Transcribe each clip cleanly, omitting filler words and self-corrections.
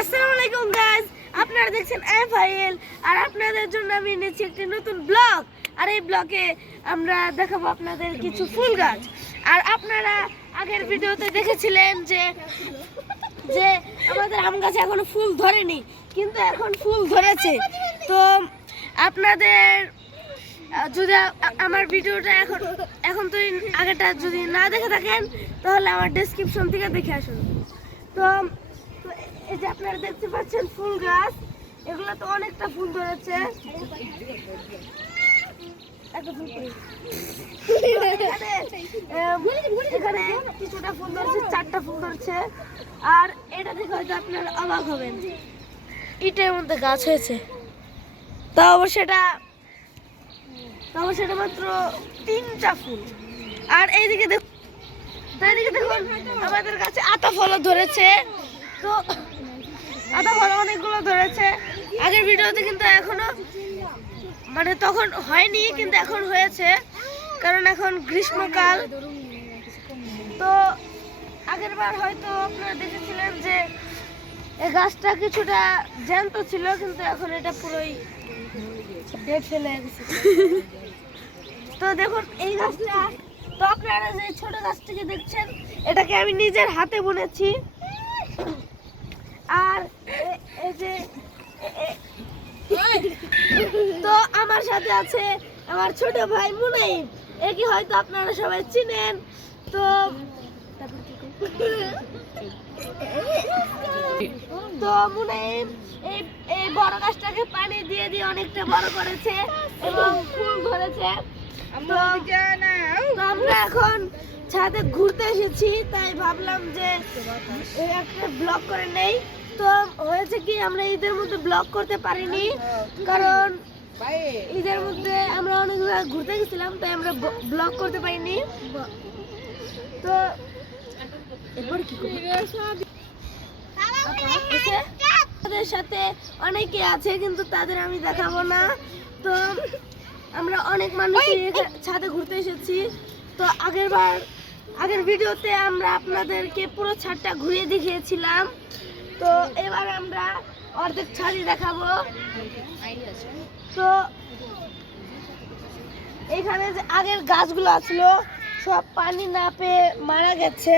আসসালামু আলাইকুম গাইস, আপনারা দেখছেন এফআইএল আর আপনাদের জন্য আমি এনেছি একটি নতুন ব্লগ। আর এই ব্লগে আমরা দেখাবো আপনাদের কিছু ফুল গাছ। আর আপনারা আগের ভিডিওতে দেখেছিলেন যে যে আমাদের আম গাছে এখনো ফুল ধরেনি, কিন্তু এখন ফুল ধরেছে। তো আপনাদের যদি আমার ভিডিওটা এখন তো আগেটা যদি না দেখে থাকেন তাহলে আমার ডেসক্রিপশন থেকে দেখে আসুন। তো এই যে আপনারা দেখতে পাচ্ছেন ফুল গাছ, এগুলো তো অনেকটা ফুল ধরেছে। এখানে কিছুটা ফুল ধরেছে, 4টা ফুল ধরছে। আর এটা দেখে হয়তো আপনারা অবাক হবেন, ইটের মধ্যে গাছ হয়েছে। তাও সেটা মাত্র 3টা ফুল। আর এইদিকে দেখুন আমাদের কাছে আতা ফলও ধরেছে। তো আতা ফল অনেকগুলো ধরেছে। আগের ভিডিওতে কিন্তু এখনো মানে তখন হয়নি, কিন্তু এখন হয়েছে, কারণ এখন গ্রীষ্মকাল। তো আগের বার হয়তো আপনারা দেখেছিলেন যে এই গাছটা কিছুটা জ্যান্ত ছিল, কিন্তু এখন এটা পুরোই ডেড ফেলে গেছে। তো দেখুন এই গাছটা, তো আপনারা যে ছোট গাছটাকে দেখছেন এটাকে আমি নিজের হাতে বুনেছি। আর এই যে তো আমার সাথে আছে আমার ছোট ভাই মুনাইম, একে হয়তো আপনারা সবাই চিনেন। তো মুনাইম এই বড় গাছটাকে পানি দিয়ে দিয়ে অনেকটা বড় করেছে এবং ফুল ধরেছে। তো আমরা এখন ছাদে ঘুরতে এসেছি, তাই ভাবলাম যে একটা ব্লগ করে নেই। তো হয়েছে কি, আমরা ঈদের মধ্যে ব্লগ করতে পারিনি, কারণ ঈদের মধ্যে আমরা অনেক জায়গায় ঘুরতে গেছিলাম, তাই আমরা ব্লগ করতে পারিনি। তো এরপর কি করব, তাদের সাথে অনেকে আছে কিন্তু তাদের আমি দেখাবো না। তো আমরা অনেক মানুষ ছাদে ঘুরতে এসেছি। তো আগের ভিডিওতে আমরা আপনাদেরকে পুরো ছাদটা ঘুরিয়ে দেখিয়েছিলাম। তো এবার আমরা অর্ধেক ছাদই দেখাবো। তো এখানে যে আগের গাছগুলো ছিল সব পানি না পেয়ে মারা গেছে।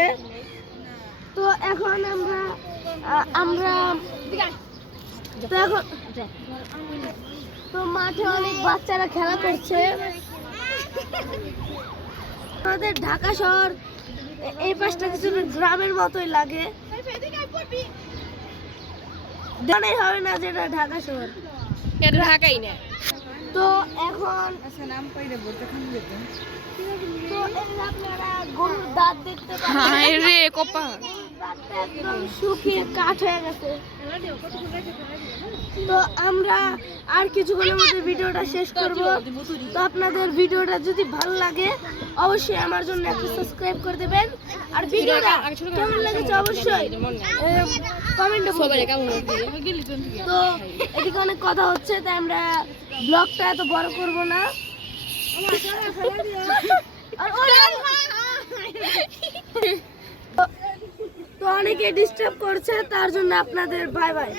তো এখন তো মাঠে অনেক বাচ্চারা খেলা করছে। আমাদের ঢাকা শহর এই পাশটা কিছু গ্রামের মতোই লাগে, মনেই হবে না যেটা ঢাকা শহর, এটা ঢাকাই না। তো এখন নাম কইরে বলতে খান যেত। তো আপনারা গরুর দাঁত দেখতে পাচ্ছেন। হায় রে কোপা, দাঁতটা একদম শুকিয়ে কাঠ হয়ে গেছে। তো আমরা আর কিছুক্ষণের মধ্যে ভিডিওটা শেষ করব। তো আপনাদের ভিডিওটা যদি ভালো লাগে অবশ্যই আমার জন্য একটা সাবস্ক্রাইব করে দেবেন। আর ভিডিওটা কেমন লেগেছে অবশ্যই কমেন্টে বলবেন। তো এদিকে অনেক কথা হচ্ছে, তাই আমরা ব্লগটা এত বড় করব না। তো অনেকে ডিস্টার্ব করছে, তার জন্য আপনাদের বাই বাই।